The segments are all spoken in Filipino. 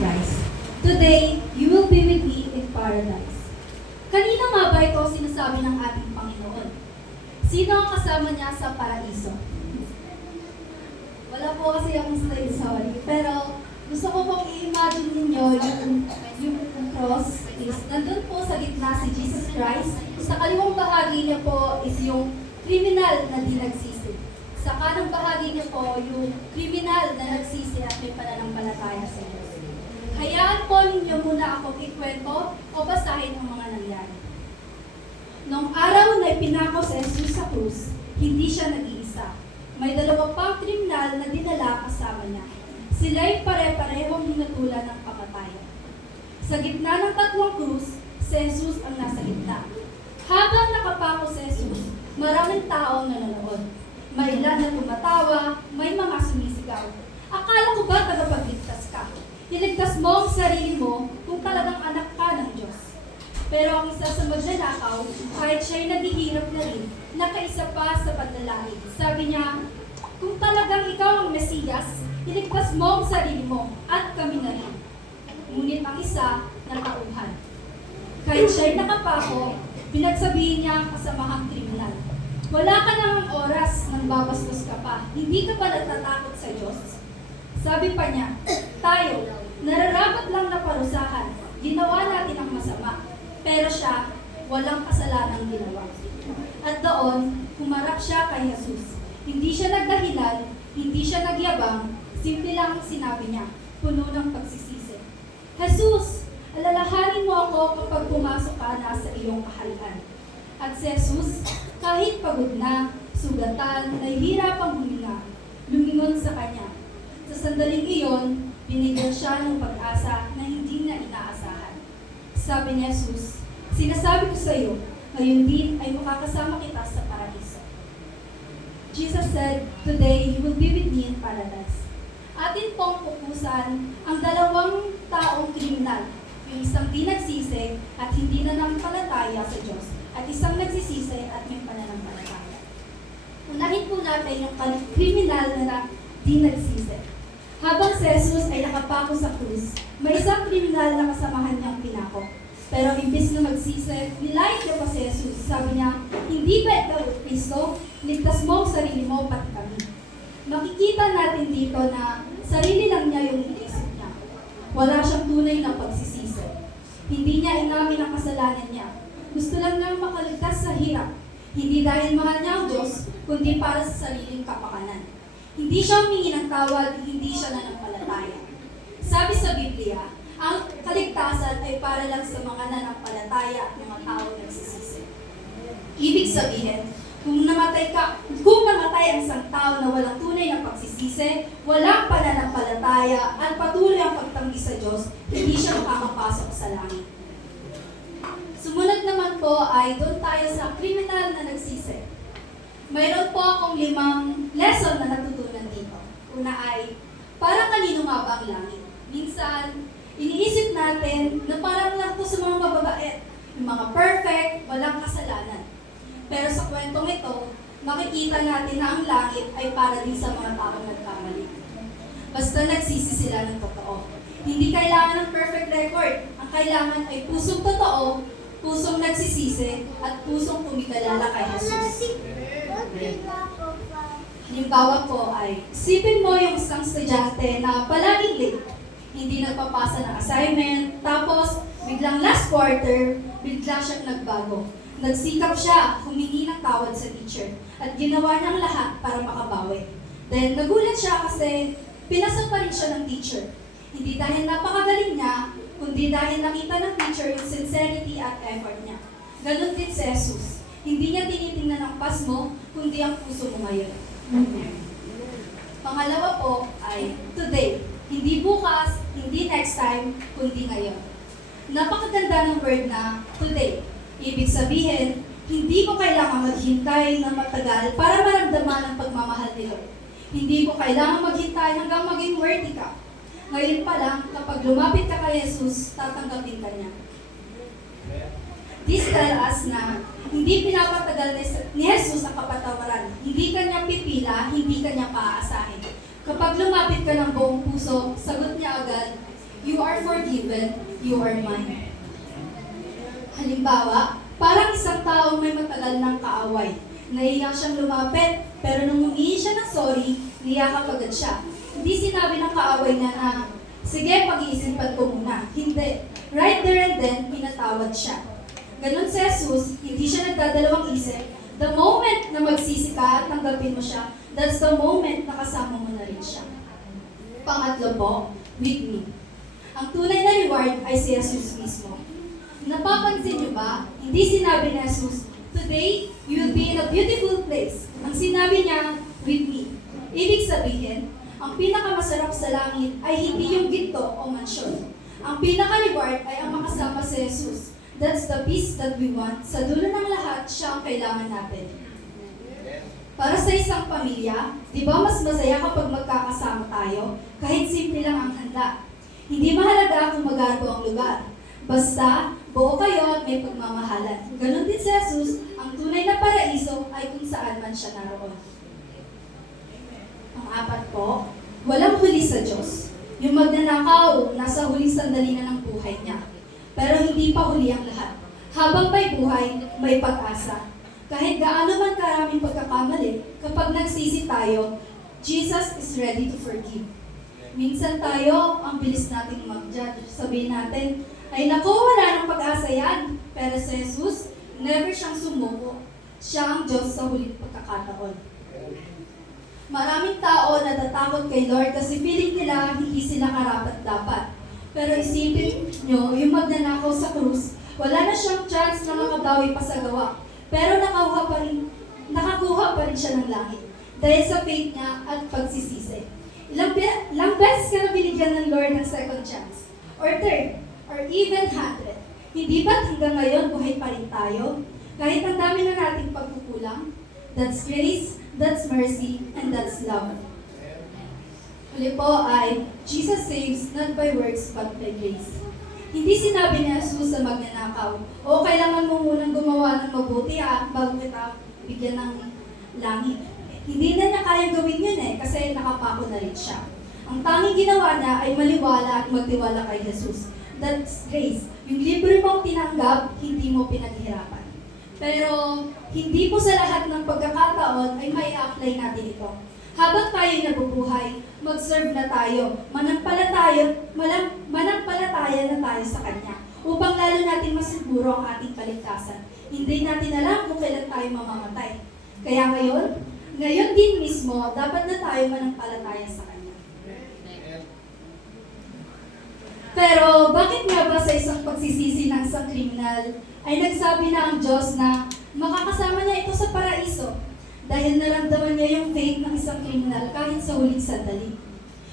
Christ. Today, you will be with me in paradise. Kanina nga ba ito sinasabi ng ating Panginoon? Sino ang kasama niya sa paraiso? Wala po kasi akong slide, sorry. Pero gusto ko pong i-imagine ninyo yung cross is nandun po sa gitna si Jesus Christ. Sa kaliwang bahagi niya po is yung kriminal na di nagsisi. Sa kanang bahagi niya po yung kriminal na nagsisi at may pananampalataya sa Diyos. Hayaan po ninyo muna akong ikwento o basahin ang mga nangyari. Noong araw na ipinako si Jesus sa krus, hindi siya nag-iisa. May dalawa pang kriminal na dinala kasama niya. Sila'y pare-parehong hinutulan ng kamatayan. Sa gitna ng tatlong krus, si Jesus ang nasa gitna. Habang nakapako si Jesus, maraming tao nanonood. May ilan na tumatawa, may mga sumisigaw. Akala ko ba tagapagligtas ka? Iligtas mo ang sarili mo kung talagang anak ka ng Diyos. Pero ang isa sa magnanakaw, kahit siya'y naghihirap na rin, nakaisa pa sa panlalait. Sabi niya, kung talagang ikaw ang Mesiyas, iligtas mo ang sarili mo at kami na rin. Ngunit ang isa, natauhan. Kahit siya'y nakapako, pinagsabihin niya ang kasamahang kriminal. Wala ka namang oras nang babastos ka pa. Hindi ka ba natatakot sa Diyos? Sabi pa niya, tayo, nararapat lang na parusahan. Ginawa natin ang masama. Pero siya, walang kasalanang ginawa. At doon, humarap siya kay Jesus. Hindi siya nagdahilan, hindi siya nagyabang, simple lang ang sinabi niya, puno ng pagsisisi. Jesus, alalahanin mo ako kapag pumasok ka na sa iyong kaharian. At si Jesus, kahit pagod na, sugatan, nahihirapang huminga, lumingon sa kanya. Sa sandaling iyon, binigyan siya ng pag-asa na hindi niya inaasahan. Sabi ni Jesus, sinasabi ko sa iyo, ngayon din ay makakasama kita sa paraiso. Jesus said, today you will be with me in paradise. Atin pong pupusan ang dalawang taong kriminal, yung isang di nagsisi at hindi na nampalataya sa Diyos, at isang nagsisisi at may pananampalataya. Unahin po natin yung kriminal na di nagsisi. Habang si Jesus ay nakapako sa krus, may isang kriminal na kasamahan niyang pinako. Pero imbis na magsisi, nilait niya pa si Jesus. Sabi niya, hindi ba ikaw, Kristo? Ligtas mo ang sarili mo, pati kami. Makikita natin dito na sarili lang niya yung inisip niya. Wala siyang tunay na pagsisisi. Hindi niya inamin ang kasalanan niya. Gusto lang niyang makaligtas sa hirap. Hindi dahil mahal niya ang Diyos, kundi para sa sariling kapakanan. Hindi siya humingi ng tawad, hindi siya nanampalataya. Sabi sa Biblia, ang kaligtasan ay para lang sa mga nanampalataya at mga tao nagsisisi. Ibig sabihin, kung namatay ang isang tao na walang tunay na pagsisisi, walang pananampalataya at patuloy ang pagtanggi sa Diyos, hindi siya makakapasok sa langit. Sumunod naman po ay doon tayo sa kriminal na nagsisi. Mayroon po akong 5 lesson na natutunan dito. Una ay, para kanino nga ba ang langit? Minsan, iniisip natin na parang lang to sa mga mababait, yung mga perfect, walang kasalanan. Pero sa kwentong ito, makikita natin na ang langit ay para din sa mga taong nagkamali. Basta nagsisi sila ng totoo. Hindi kailangan ng perfect record. Ang kailangan ay pusong totoo, pusong nagsisisi, at pusong kumikalala kay Jesus. Halimbawa po ay, isipin mo yung isang estudyante na palaging late, hindi nagpapasa ng assignment, tapos biglang last quarter, bigla siyang nagbago. Nagsikap siya, humingi ng tawad sa teacher, at ginawa niyang lahat para makabawi. Then nagulat siya kasi pinasa pa rin siya ng teacher. Hindi dahil napakagaling niya, kundi dahil nakita ng teacher yung sincerity at effort niya. Ganon din si Jesus. Hindi niya tinitingnan ang pas mo, kundi ang puso mo ngayon. Pangalawa po ay today. Hindi bukas, hindi next time, kundi ngayon. Napakaganda ng word na today. Ibig sabihin, hindi ko kailangan maghintay ng matagal para maramdaman ang pagmamahal ni Lord. Hindi ko kailangan maghintay hanggang maging worthy ka. Ngayon pa lang, kapag lumapit ka kay Jesus, tatanggapin ka niya. This tells us na hindi pinapatagal ni Jesus ang kapatawaran. Hindi ka niya pipila, hindi ka niya paaasahin. Kapag lumapit ka ng buong puso, sagot niya agad, You are forgiven, you are mine. Halimbawa, parang isang taong may matagal ng kaaway. Nahiya siyang lumapit, pero nung humingi siya ng sorry, niyakap agad siya. Hindi sinabi ng kaaway niya na, sige, pag-iisipan ko muna. Hindi. Right there and then, pinatawad siya. Ganon si Jesus, hindi siya nagdadalawang isip. The moment na magsisi ka at tanggapin mo siya, that's the moment na kasama mo na rin siya. Pangatlo po, with me. Ang tunay na reward ay si Jesus mismo. Napapansin niyo ba, hindi sinabi ni Jesus, today, you will be in a beautiful place. Ang sinabi niya, with me. Ibig sabihin, ang pinakamasarap sa langit ay hindi yung ginto o mansyon. Ang pinaka-reward ay ang makasama si Jesus. That's the peace that we want. Sa dulo ng lahat, siya ang kailangan natin. Para sa isang pamilya, di ba mas masaya kapag magkakasama tayo? Kahit simple lang ang handa. Hindi mahalaga kung magarbo ang lugar. Basta, buo kayo at may pagmamahalan. Ganon din si Jesus, ang tunay na paraiso ay kung saan man siya naroon. Ang-apat po, walang huli sa Diyos. Yung magnanakaw, nasa huling sandali na ng buhay niya. Pero hindi pa huli ang lahat. Habang may buhay, may pag-asa. Kahit gaano man karaming pagkakamali, kapag nagsisi tayo, Jesus is ready to forgive. Minsan tayo, ang bilis nating mag-judge. Sabihin natin, ay naku, wala ng pag-asa yan. Pero si Jesus, never siyang sumuko. Siya ang Diyos sa huling pagkakataon. Maraming tao natatakot kay Lord kasi feeling nila hindi sila karapat-dapat. Pero isipin nyo, yung magnanakaw sa krus, wala na siyang chance na makabawi pa sa gawa. Pero nakakuha pa rin siya ng langit dahil sa faith niya at pagsisisi. Ilang beses ka na binigyan ng Lord ng second chance? Or third? Or even 100? Hindi ba't hanggang ngayon buhay pa rin tayo? Kahit ang dami na nating pagkukulang? That's grace, that's mercy, and that's love. Uli po ay, Jesus saves not by works but by grace. Hindi sinabi ni Jesus sa magnanakaw, o kailangan mo munang gumawa ng mabuti bago kita bigyan ng langit. Hindi na niya kaya gawin yun kasi nakapako na rin siya. Ang tanging ginawa niya ay maliwala at magtiwala kay Jesus. That's grace. Yung libre mong tinanggap, hindi mo pinaghirapan. Pero hindi po sa lahat ng pagkakataon ay may apply natin ito. Habang tayo nabubuhay, mag-serve na tayo, manampalataya na tayo sa Kanya upang lalo natin masiguro ang ating kaligtasan. Hindi natin alam kung kailan tayo mamamatay. Kaya ngayon din mismo, dapat na tayo manampalataya sa Kanya. Pero bakit nga ba sa isang pagsisisi ng isang kriminal ay nagsabi na ang Diyos na makakasama niya ito sa paraiso? Dahil naramdaman niya yung faith ng isang kriminal kahit sa huling sandali.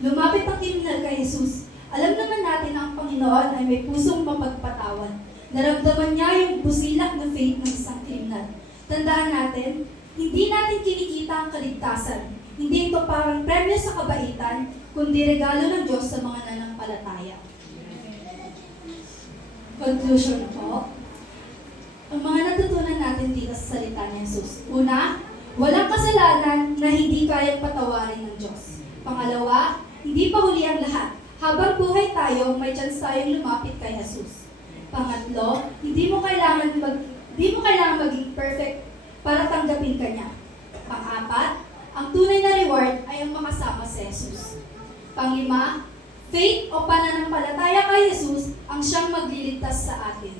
Lumapit ang kriminal kay Jesus. Alam naman natin na ang Panginoon ay may pusong mapagpatawad. Naramdaman niya yung busilak na faith ng isang kriminal. Tandaan natin, hindi natin kinikita ang kaligtasan. Hindi ito parang premyo sa kabaitan, kundi regalo ng Diyos sa mga nanampalataya. Conclusion po. Ang mga natutunan natin dito sa salita ni Jesus. Una, walang kasalanan na hindi kayang patawarin ng Diyos. Pangalawa, hindi pa huli ang lahat. Habang buhay tayo, may chance tayong lumapit kay Jesus. Pangatlo, hindi mo kailangan maging perfect para tanggapin ka niya. Pang-apat, ang tunay na reward ay ang makasama si Jesus. Pang-lima, faith o pananampalataya kay Jesus ang siyang magliligtas sa atin.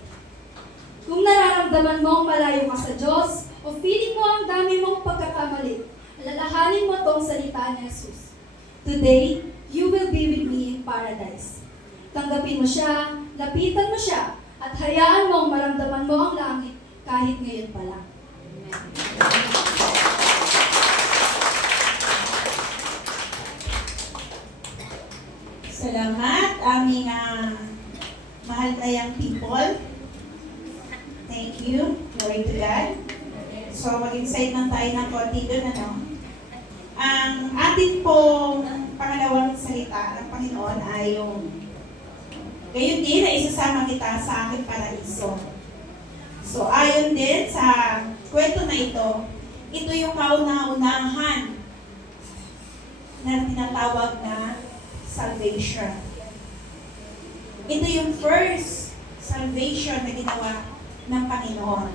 Kung nararamdaman mong malayo ka sa Diyos o feeling mo ang dami mong pagkakamali, alalahanin mo tong salita ni Jesus. Today, you will be with me in paradise. Tanggapin mo siya, lapitan mo siya, at hayaan mong maramdaman mo ang langit kahit ngayon pa lang. Salamat, aming mahal tayang people. Thank you. Glory to God. So, mag-insight lang tayo ng konti doon, Ang atin pong pangalawang salita ng Panginoon ay yung gayon din na isasama kita sa aking paraiso. So, ayon din sa kwento na ito yung kauna-unahan na tinatawag na salvation. Ito yung first salvation na ginawa ng Panginoon.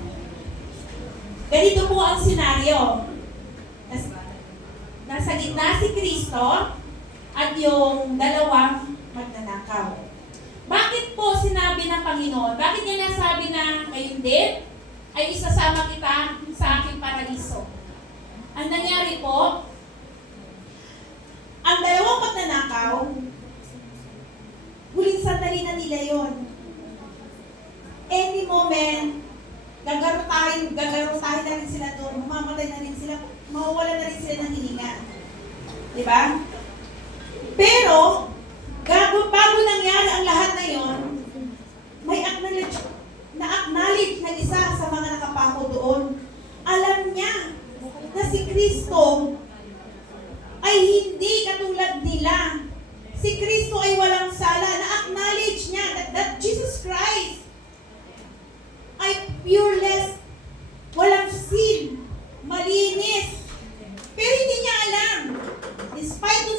Ganito po ang senaryo. Nasa gitna si Kristo at yung dalawang magnanakaw. Bakit po sinabi ng Panginoon? Bakit niya nasabi na ngayon din ay isasama kita sa aking paraiso? Ang nangyari po, ang dalawang magnanakaw, huling sandali na nila yon. Any moment, gagarutahin na rin sila doon, mamamatay na rin sila, mawawala na rin sila ng hininga. Diba? Pero, bago nangyari ang lahat na yon, may na-acknowledge ng isa sa mga nakapako doon. Alam niya na si Kristo ay hindi katulad nila. Si Kristo ay walang sala. Na-acknowledge niya that Jesus Christ ay pureless, walang sin, malinis. Pero hindi niya alam. In spite